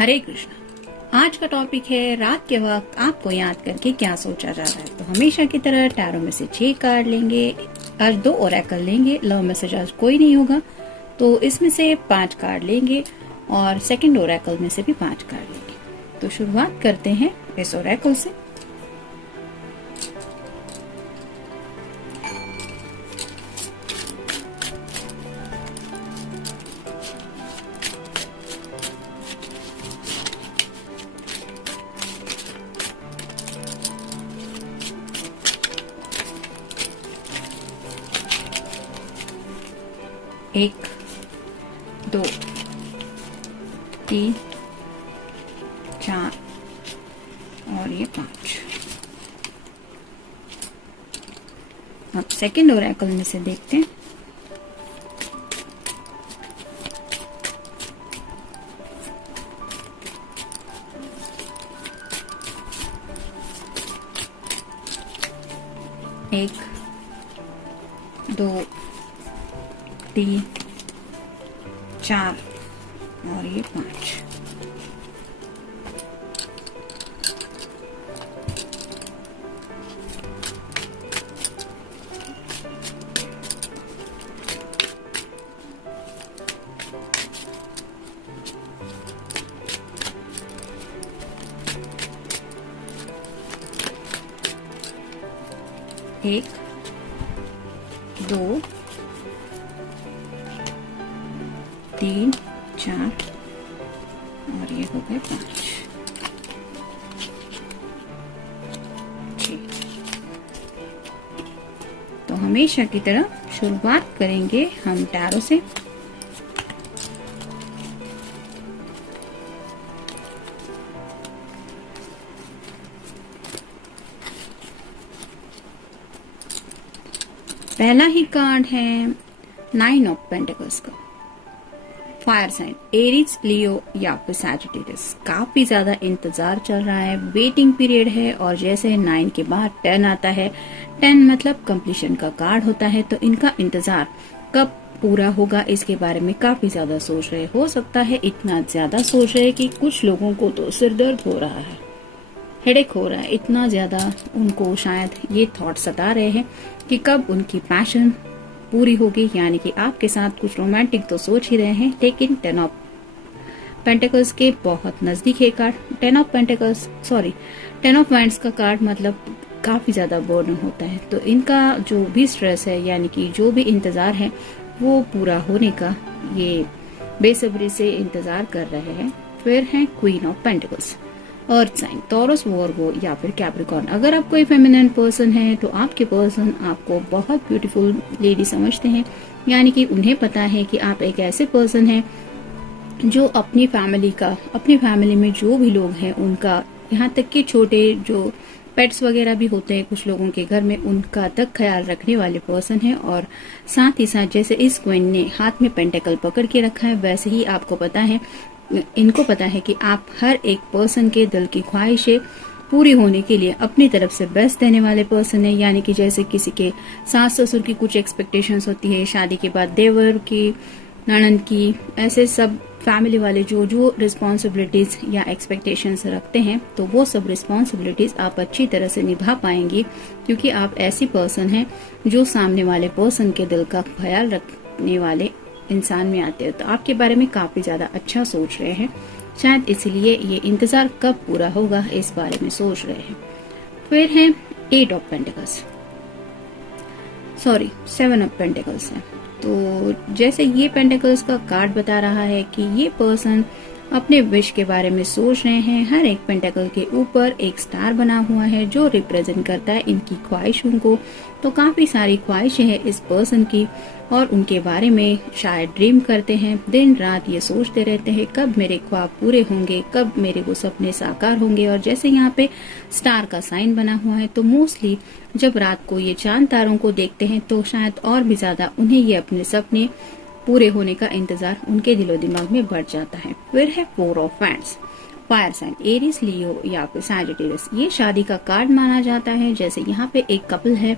हरे कृष्णा। आज का टॉपिक है रात के वक्त आपको याद करके क्या सोचा जा रहा है। तो हमेशा की तरह टैरो में से 6 कार्ड लेंगे। आज 2 ओरेकल लेंगे। लव मैसेज आज कोई नहीं होगा, तो इसमें से 5 कार्ड लेंगे और सेकंड ओरेकल में से भी 5 कार्ड लेंगे। तो शुरुआत करते हैं इस ओरेकल से। एक, 2, 3, 4 और ये 5। अब सेकंड ओरेकल में से देखते हैं। एक, 2, 3, 4 और ये 5। एक, 2, 3, 4 और ये हो गए 5, 6। तो हमेशा की तरह शुरुआत करेंगे हम टैरो से। पहला ही कार्ड है 9 ऑफ पेंटिकल्स का। फायर साइन एरीज, लियो या फिर सैजिटेरियस। काफी ज्यादा इंतजार चल रहा है, वेटिंग पीरियड है और जैसे 9 के बाद 10 आता है, 10 मतलब कंप्लीशन का कार्ड होता है। तो इनका इंतजार कब पूरा होगा इसके बारे में काफी ज्यादा सोच रहे। हो सकता है इतना ज्यादा सोच रहे कि कुछ लोगों को तो सिर दर्द हो रहा है, हेडेक हो रहा है। इतना ज्यादा उनको शायद ये थॉट सता रहे हैं कि कब उनकी पैशन पूरी होगी, यानी कि आपके साथ कुछ रोमांटिक तो सोच ही रहे हैं। लेकिन 10 ऑफ पेंटिकल्स के बहुत नजदीक है कार्ड। 10 ऑफ वैंड्स का कार्ड मतलब काफी ज्यादा बर्डन होता है। तो इनका जो भी स्ट्रेस है, यानी कि जो भी इंतजार है, वो पूरा होने का ये बेसब्री से इंतजार कर रहे हैं। फिर है queen of pentacles, earth sign, Taurus, Virgo या फिर कैप्रिकॉर्न। अगर आप कोई फेमिनिन पर्सन है तो आपके पर्सन आपको बहुत ब्यूटीफुल लेडी समझते हैं, यानी कि उन्हें पता है कि आप एक ऐसे पर्सन हैं जो अपनी फैमिली में जो भी लोग हैं उनका, यहाँ तक कि छोटे जो पेट्स वगैरह भी होते हैं कुछ लोगों के घर में, उनका तक ख्याल रखने वाले पर्सन है। और साथ ही साथ जैसे इस क्वीन ने हाथ में पेंटिकल पकड़ के रखा है, वैसे ही आपको पता है, इनको पता है कि आप हर एक पर्सन के दिल की ख्वाहिशें पूरी होने के लिए अपनी तरफ से बेस्ट देने वाले पर्सन है। यानी कि जैसे किसी के सास ससुर की कुछ एक्सपेक्टेशंस होती है, शादी के बाद देवर की, ननंद की, ऐसे सब फैमिली वाले जो रिस्पॉन्सिबिलिटीज या एक्सपेक्टेशंस रखते हैं, तो वो सब रिस्पॉन्सिबिलिटीज आप अच्छी तरह से निभा पाएंगी, क्योंकि आप ऐसी पर्सन हैं जो सामने वाले पर्सन के दिल का ख्याल रखने वाले इंसान में आते हैं। तो आपके बारे में काफी ज्यादा अच्छा सोच रहे हैं, शायद इसलिए ये इंतजार कब पूरा होगा इस बारे में सोच रहे हैं। फिर है 8 ऑफ पेंटिकल्स, 7 ऑफ पेंटिकल्स है। तो जैसे ये पेंटिकल्स का कार्ड बता रहा है कि ये पर्सन अपने विश के बारे में सोच रहे हैं। हर एक पेंटिकल के ऊपर एक स्टार बना हुआ है जो रिप्रेजेंट करता है इनकी ख्वाहिशों को। तो काफी सारी ख्वाहिशें हैं इस पर्सन की और उनके बारे में शायद ड्रीम करते हैं, दिन रात ये सोचते रहते हैं कब मेरे ख्वाब पूरे होंगे, कब मेरे वो सपने साकार होंगे। और जैसे यहाँ पे स्टार का साइन बना हुआ है, तो मोस्टली जब रात को ये चांद तारों को देखते हैं तो शायद और भी ज्यादा उन्हें ये अपने सपने पूरे होने का इंतजार उनके दिलो दिमाग में बढ़ जाता है। फिर है 4 of wands, fire sign Aries, Leo या फिर सैजिटेरियस। ये शादी का कार्ड माना जाता है। जैसे यहाँ पे एक कपल है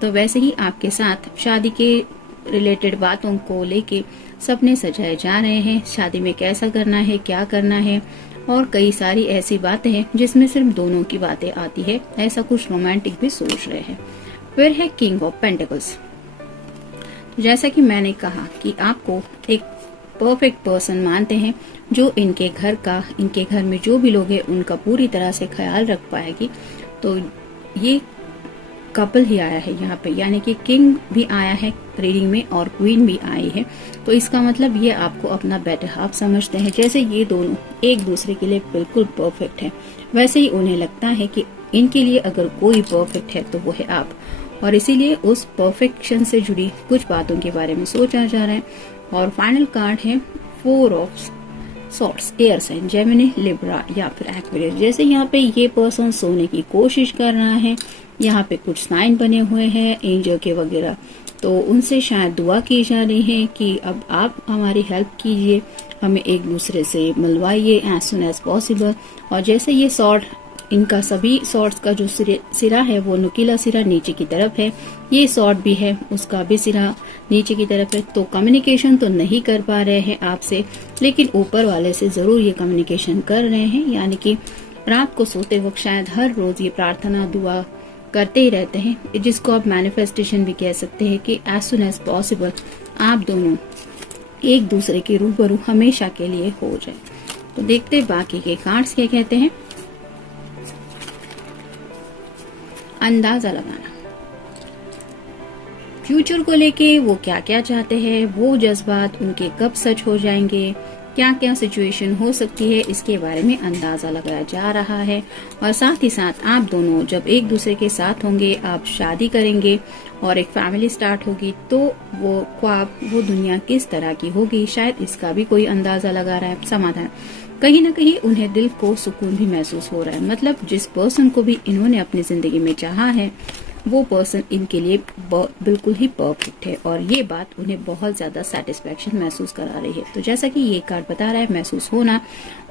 तो वैसे ही आपके साथ शादी के रिलेटेड बातों को लेके सपने सजाए जा रहे हैं। शादी में कैसा करना है, क्या करना है, और कई सारी ऐसी बातें हैं जिसमें सिर्फ दोनों की बातें आती है, ऐसा कुछ रोमांटिक भी सोच रहे हैं। फिर है किंग ऑफ पेंटिकल्स। जैसा कि मैंने कहा कि आपको एक परफेक्ट पर्सन मानते हैं जो इनके घर में जो भी लोग हैं उनका पूरी तरह से ख्याल रख पाएगी। तो ये कपल ही आया है यहाँ पे, यानी कि किंग भी आया है रीडिंग में और क्वीन भी आई है। तो इसका मतलब ये आपको अपना बेटर हाफ समझते हैं। जैसे ये दोनों एक दूसरे के लिए बिल्कुल परफेक्ट है, वैसे ही उन्हें लगता है कि इनके लिए अगर कोई परफेक्ट है तो वो है आप, और इसीलिए उस परफेक्शन से जुड़ी कुछ बातों के बारे में सोचा जा रहा है। और फाइनल कार्ड है 4 of sorts, air sign, Gemini, Libra या फिर एक्वेरियस। जैसे यहाँ पे ये पर्सन सोने की कोशिश कर रहा है, यहाँ पे कुछ साइन बने हुए हैं एंजल के वगैरह, तो उनसे शायद दुआ की जा रही है कि अब आप हमारी हेल्प कीजिए, हमें एक दूसरे से मिलवाइए एज सुन एज पॉसिबल। और जैसे ये सॉर्ट, इनका सभी सॉर्ट्स का जो सिरा है वो नुकीला सिरा नीचे की तरफ है, ये सॉर्ट भी है उसका भी सिरा नीचे की तरफ है। तो कम्युनिकेशन तो नहीं कर पा रहे हैं आपसे, लेकिन ऊपर वाले से जरूर ये कम्युनिकेशन कर रहे हैं, यानी कि रात को सोते वक्त शायद हर रोज ये प्रार्थना दुआ करते ही रहते हैं, जिसको आप मैनिफेस्टेशन भी कह सकते हैं कि एज सुन एज पॉसिबल आप दोनों एक दूसरे के रूबरू हमेशा के लिए हो जाए। तो देखते बाकी के कार्ड्स क्या कहते हैं। अंदाजा लगाना, फ्यूचर को लेके वो क्या क्या चाहते हैं, वो जज्बात उनके कब सच हो जाएंगे, क्या क्या सिचुएशन हो सकती है, इसके बारे में अंदाजा लगाया जा रहा है। और साथ ही साथ आप दोनों जब एक दूसरे के साथ होंगे, आप शादी करेंगे और एक फैमिली स्टार्ट होगी, तो वो ख्वाब, वो दुनिया किस तरह की होगी, शायद इसका भी कोई अंदाजा लगा रहा है। समाधान, कहीं न कहीं उन्हें दिल को सुकून भी महसूस हो रहा है, मतलब जिस पर्सन को भी इन्होंने अपनी जिंदगी में चाहा है वो पर्सन इनके लिए बिल्कुल ही परफेक्ट है, और ये बात उन्हें बहुत ज्यादा सेटिस्फेक्शन महसूस करा रही है। तो जैसा कि ये कार्ड बता रहा है महसूस होना,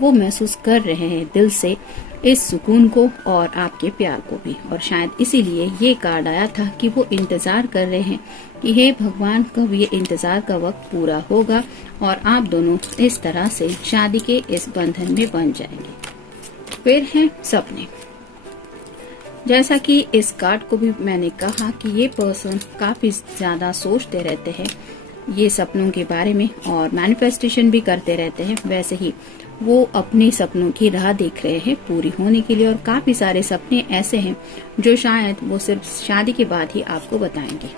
वो महसूस कर रहे हैं दिल से इस सुकून को और आपके प्यार को भी। और शायद इसीलिए ये कार्ड आया था कि वो इंतजार कर रहे हैं कि हे भगवान कब ये इंतजार का वक्त पूरा होगा और आप दोनों इस तरह से शादी के इस बंधन में बन जाएंगे। फिर है सपने। जैसा कि इस कार्ड को भी मैंने कहा कि ये पर्सन काफी ज्यादा सोचते रहते हैं ये सपनों के बारे में और मैनिफेस्टेशन भी करते रहते हैं, वैसे ही वो अपने सपनों की राह देख रहे हैं पूरी होने के लिए। और काफी सारे सपने ऐसे हैं जो शायद वो सिर्फ शादी के बाद ही आपको बताएंगे।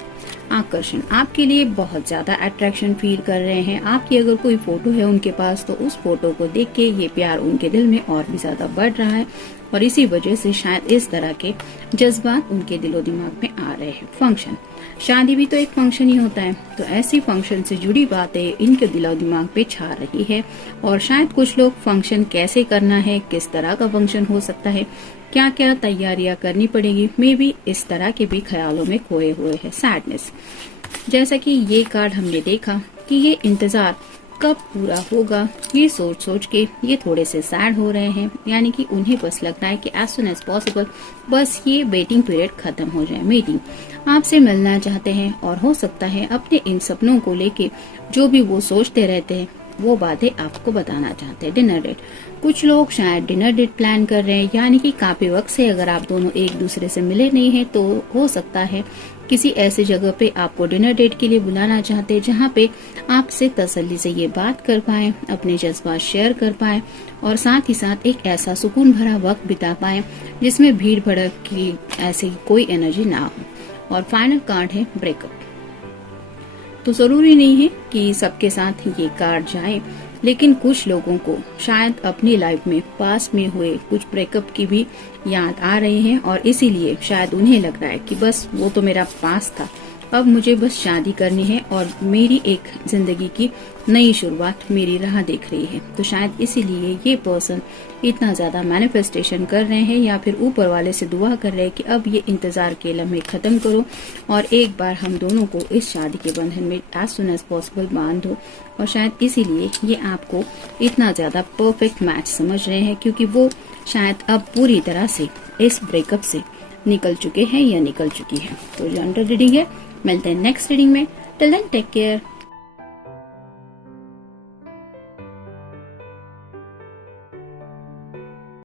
आकर्षण, आपके लिए बहुत ज्यादा अट्रैक्शन फील कर रहे हैं। आपकी अगर कोई फोटो है उनके पास तो उस फोटो को देख के ये प्यार उनके दिल में और भी ज्यादा बढ़ रहा है, और इसी वजह से शायद इस तरह के जज्बात उनके दिलो दिमाग में आ रहे हैं। फंक्शन, शादी भी तो एक फंक्शन ही होता है, तो ऐसी फंक्शन से जुड़ी बातें इनके दिलो दिमाग पे छा रही है। और शायद कुछ लोग फंक्शन कैसे करना है, किस तरह का फंक्शन हो सकता है, क्या क्या तैयारियां करनी पड़ेगी, मे भी इस तरह के भी ख्यालों में खोए हुए हैं। सैडनेस, जैसा कि ये कार्ड हमने देखा कि ये इंतजार कब पूरा होगा, ये सोच सोच के ये थोड़े से सैड हो रहे हैं, यानी कि उन्हें बस लग रहा है कि एज सुन एज पॉसिबल बस ये वेटिंग पीरियड खत्म हो जाए। मीटिंग, आपसे मिलना चाहते हैं और हो सकता है अपने इन सपनों को लेके जो भी वो सोचते रहते हैं वो बातें आपको बताना चाहते हैं। डिनर डेट, कुछ लोग शायद डिनर डेट प्लान कर रहे हैं, यानी कि काफी वक्त से अगर आप दोनों एक दूसरे से मिले नहीं हैं तो हो सकता है किसी ऐसी जगह पे आपको डिनर डेट के लिए बुलाना चाहते हैं जहाँ पे आपसे तसल्ली से ये बात कर पाए, अपने जज्बात शेयर कर पाए और साथ ही साथ एक ऐसा सुकून भरा वक्त बिता पाए जिसमें भीड़ भड़क की ऐसी कोई एनर्जी ना हो। और फाइनल कार्ड है ब्रेकअप। तो जरूरी नहीं है कि सबके साथ ये कार्ड जाए, लेकिन कुछ लोगों को शायद अपनी लाइफ में पास में हुए कुछ ब्रेकअप की भी याद आ रही है, और इसीलिए शायद उन्हें लग रहा है कि बस वो तो मेरा पास था, अब मुझे बस शादी करनी है और मेरी एक जिंदगी की नई शुरुआत मेरी राह देख रही है। तो शायद इसीलिए ये पर्सन इतना ज्यादा मैनिफेस्टेशन कर रहे हैं या फिर ऊपर वाले से दुआ कर रहे हैं कि अब ये इंतजार के लम्हे खत्म करो और एक बार हम दोनों को इस शादी के बंधन में एज सुन एज पॉसिबल बांध दो। और शायद इसीलिए ये आपको इतना ज्यादा परफेक्ट मैच समझ रहे हैं, क्योंकि वो शायद अब पूरी तरह से इस ब्रेकअप से निकल चुके हैं या निकल चुकी है। तो जनरल रीडिंग है, मिलते हैं नेक्स्ट रीडिंग में। Till then take care.